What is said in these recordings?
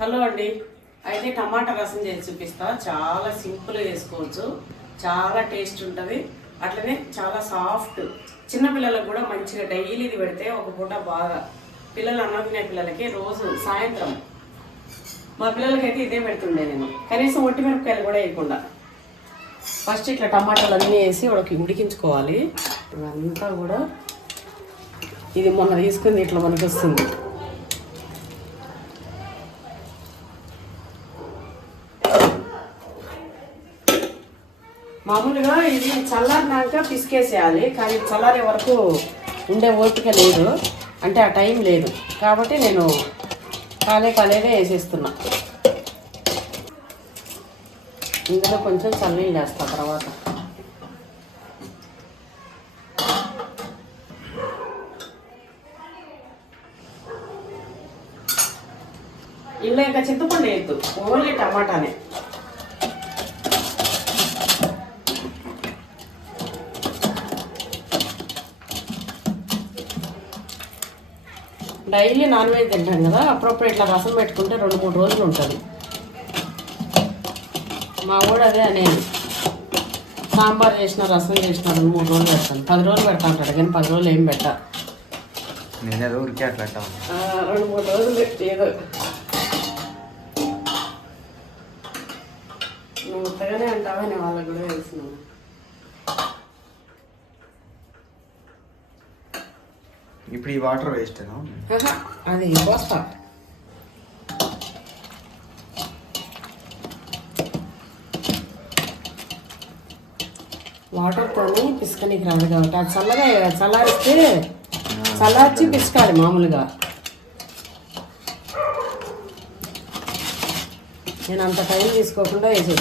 Hello అండి. అయితే టమాటా రసం చేసి చూపిస్తా. చాలా సింపుల్గా చేసుకోవచ్చు. చాలా టేస్ట్ ఉంటుంది. అట్లనే చాలా సాఫ్ట్. చిన్నపిల్లలకు కూడా మంచిగా డైలీ ఇది పెడితే ఒక పూట బాగా. పిల్లలు అన్నవినే పిల్లలకి రోజు సాయంత్రం. మా పిల్లలకైతే ఇదే పెడుతుండే నేను. కనీసం ఒట్టి మిరపకాయలు కూడా వేయకుండా. ఫస్ట్ ఇట్లా టమాటాలు అన్నీ వేసి వాళ్ళకి ఉడికించుకోవాలి. ఇదంతా కూడా ఇది మొన్న తీసుకుంది ఇట్లా మనకు వస్తుంది మామూలుగా ఇది చల్లారినాక పిసికేసేయాలి కానీ చల్లారే వరకు ఉండే ఓపిక లేదు. అంటే ఆ టైం లేదు. కాబట్టి నేను కాలే కాలేదే వేసేస్తున్నా. ఇందులో కొంచెం చల్లనీళ్ళు చేస్తా తర్వాత. ఇలా ఇంకా చింతపండు వేయద్దు. ఓన్లీ టమాటానే. డైలీ నాన్ వెజ్ తింటాం కదా అప్పుడప్పుడు ఇట్లా రసం పెట్టుకుంటే రెండు మూడు రోజులు ఉంటుంది. మా కూడా అదే అనేది సాంబార్ చేసిన రసం చేసిన రెండు మూడు రోజులు పెడతాను. పది రోజులు పెడతా ఉంటాడు కానీ పది రోజులు ఏం పెట్టా? నేను ఏదో ఉరికే అట్లా రెండు మూడు రోజులు ఏదో. నువ్వు ఉత్తగానే అంటావని వాళ్ళకి కూడా తెలిసినాను ఇప్పుడు ఈ వాటర్ వేస్ట్ అది పోస్తా కొని పిసుకనికి రాదు కాబట్టి అది చల్లగా చల్లారిస్తే చల్లార్చి పిసుకాలి మామూలుగా. నేను అంత టైం తీసుకోకుండా వేసి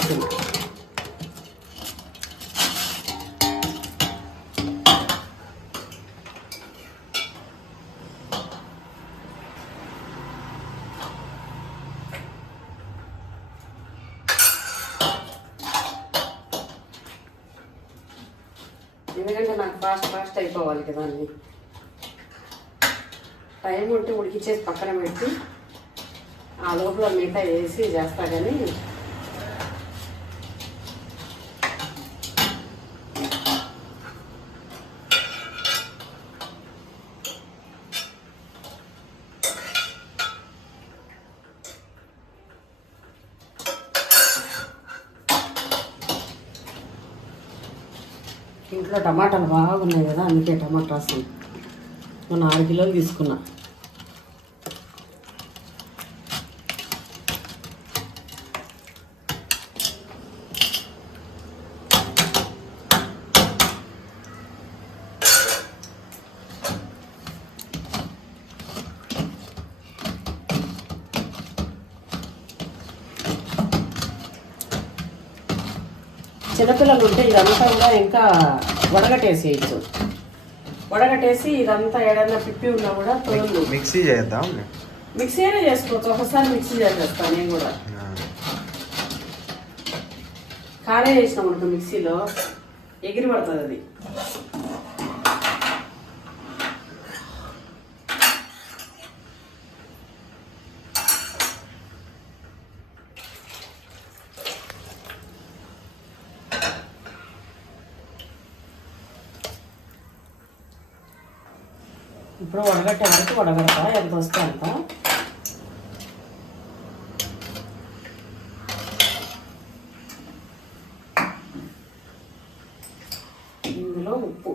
ఫాస్ట్ ఫాస్ట్ అయిపోవాలి కదా అన్ని. టైం ఉంటే ఉడికిచ్చేసి పక్కన పెట్టి ఆ లోపల మిగతా వేసి చేస్తా కానీ ఇంట్లో టమాటాలు బాగున్నాయి కదా అందుకే టమాటా రసం. మొన్న ఆరు కిలోలు తీసుకున్నా. చిన్నపిల్లలు ఉంటే ఇదంతా కూడా ఇంకా వడగట్టేసేయచ్చు. వడగట్టేసి ఇదంతా ఏడన్నా పిప్పి ఉన్నా కూడా తోలు మిక్సీ చేద్దాం మిక్సీ అయినా చేసుకోవచ్చు. ఒకసారి మిక్సీ చేసేస్తాను నేను కూడా. కారే చేసినాం అనుకో మిక్సీలో. ఎగిరి పడుతుంది అది. ఇప్పుడు వడగట్టే వరకు వడగడతా ఎంత వస్తే అంత. ఇందులో ఉప్పు.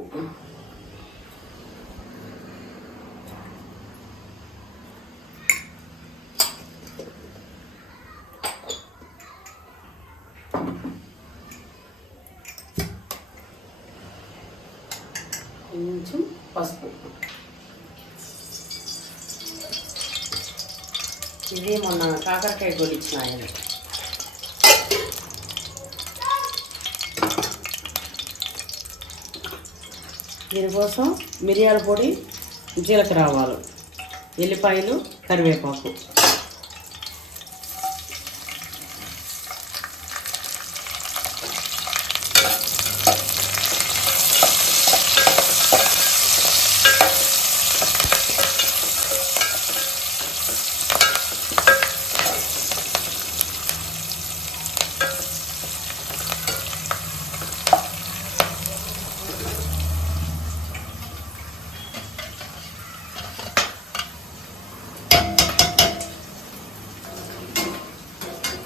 కొంచెం పసుపు. ఇది మొన్న కాకరకాయ గొడిచిన ఆయన. దీనికోసం మిరియాల పొడి జీలకర్ర ఆవాలు ఎల్లిపాయలు కరివేపాకు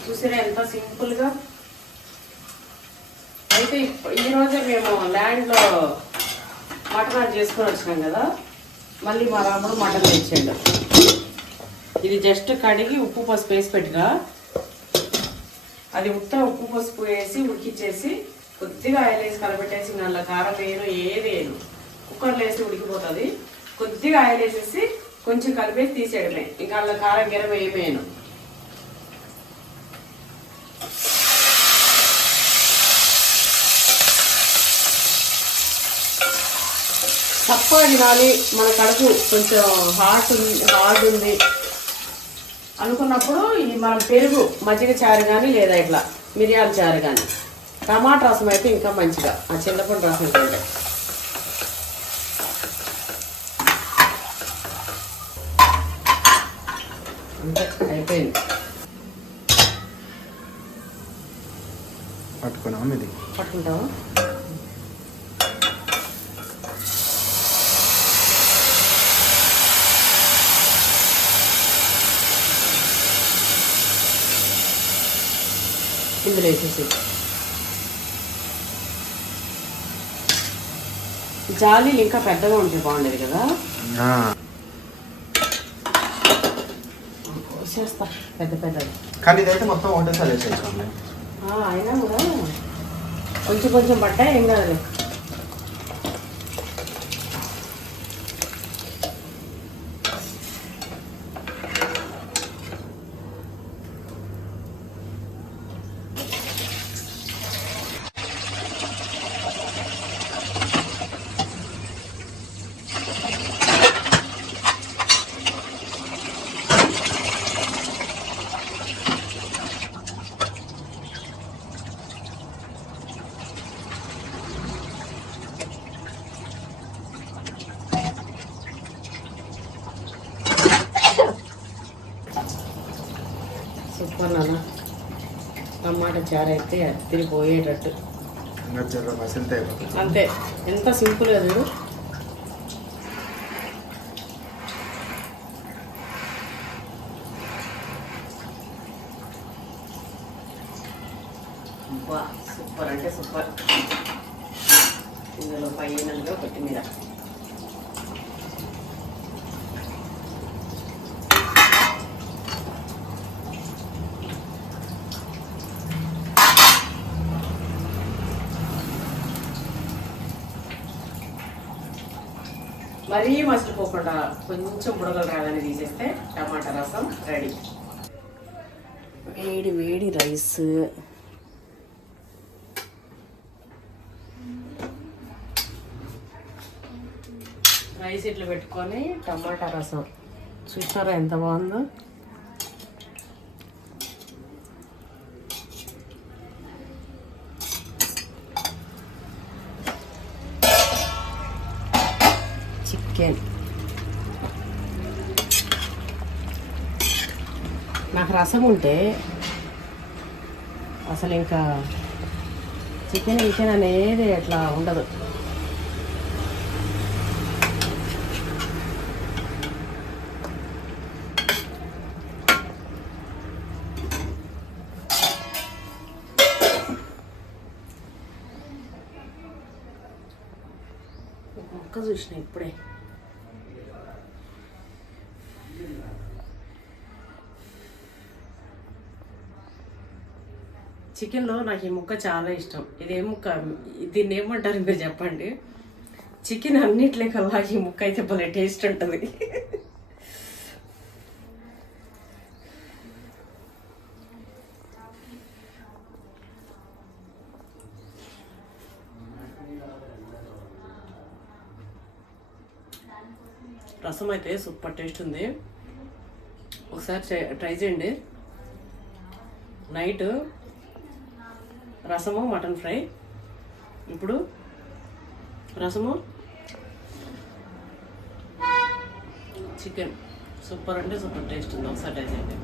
చూసిరా ఎంత సింపుల్గా. అయితే ఈరోజే ఈ రోజే మేము ల్యాండ్లో మటన్ అది చేసుకొని వచ్చినాం కదా మళ్ళీ మా రాముడు మటన్ తెచ్చాడు. ఇది జస్ట్ కడిగి ఉప్పు పసుపు వేసి పెట్టినా అది ఉత్త ఉప్పు పసుపు వేసి ఉడికిచ్చేసి కొద్దిగా ఆయిల్ వేసి కలపెట్టేసి నల్ల కారం వేయను ఏది వేయను. కుక్కర్లో వేసి ఉడికిపోతుంది. కొద్దిగా ఆయిల్ వేసేసి కొంచెం కలిపేసి తీసేయడమే. ఇంకా అందులో కారం గిరం ఏమేయను తక్కువ తినాలి. మన కడుపు కొంచెం హాట్ ఉంది హార్డ్ ఉంది. అనుకున్నప్పుడు ఈ మనం పెరుగు మజ్జిగ చారు కానీ లేదా ఇట్లా మిరియాల చారు కానీ టమాటా రసం అయితే ఇంకా మంచిగా. ఆ చిన్నపండు రసం కంటే అంతే అయిపోయింది. పట్టుకున్నాం ఇది పట్టుకుంటావా? ఇందులో వేసేసి జాలీలు ఇంకా పెద్దగా ఉంటే బాగుండేది కదా? చేస్తా పెద్ద పెద్దది. కానీ ఇదైతే మొత్తం ఒకటేసారి అయినా కూడా కొంచెం కొంచెం పడ్డాయి ఏం కాదు సూపర్ నాన్న టమాటా చారు అయితే తిరిగిపోయేటట్టు అంతే. ఎంత సింపుల్ కదా చూడు సూపర్ అంటే సూపర్. ఇందులో పైనగా కొత్తిమీర. మరీ మసిలిపోకుండా కొంచెం బుడగలు రాగానే తీసేస్తే టమాటా రసం రెడీ. వేడి వేడి రైస్. రైస్ ఇట్లా పెట్టుకొని టమాటా రసం. చూసారా ఎంత బాగుందో? చికెన్ నాకు రసం ఉంటే అసలు ఇంకా చికెన్ చికెన్ అనేది అట్లా ఉండదు. ఒక్క చూసిన ఇప్పుడే. చికెన్లో నాకు ఈ ముక్క చాలా ఇష్టం. ఇదే ముక్క? దీన్ని ఏమంటారు మీరు చెప్పండి. చికెన్ అన్నిట్లే కల్లా ఈ ముక్క అయితే భలే టేస్ట్ ఉంటుంది. రసం అయితే సూపర్ టేస్ట్ ఉంది. ఒకసారి ట్రై- ట్రై చేయండి. నైట్ రసము మటన్ ఫ్రై. ఇప్పుడు రసము చికెన్. సూపర్ అంటే సూపర్ టేస్ట్ ఉంది. ఒకసారి ట్రై చేయండి.